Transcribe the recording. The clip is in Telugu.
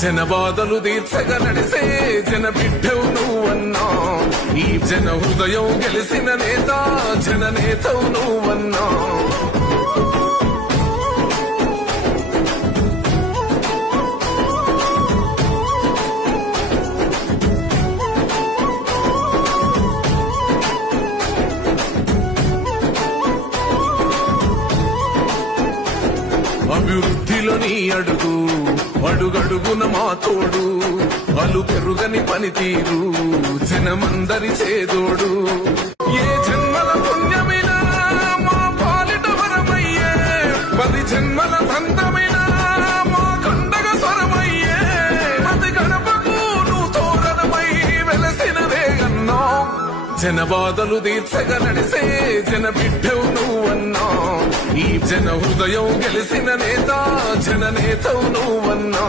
జనబాధలు తీర్చగా నడిసే జన బిడ్డవు నువ్వన్నా ఈ జన హృదయం గెలిసిన నేత జన నేతవు నువ్వన్నా అభివృద్ధిలో నీ అడుగు అడుగడుగున మా తోడు అలు పెరుగని పనితీరు జనమందరి చేదోడు ఏ జన్మల పుణ్యమినా మా పాలిట వరమయ్యే 10 జన్మల బంధమినా మా కండగ స్వరమయ్యే ప్రతి గణపకు నువ్వు తోరణమై వెలసినదే అన్నా జనబాధలు తీర్చగా నడిసే జన బిడ్డవు నువ్వన్నా ఈ జన హృదయం గెలిసిన నేత జన నేతవు నువ్వన్నా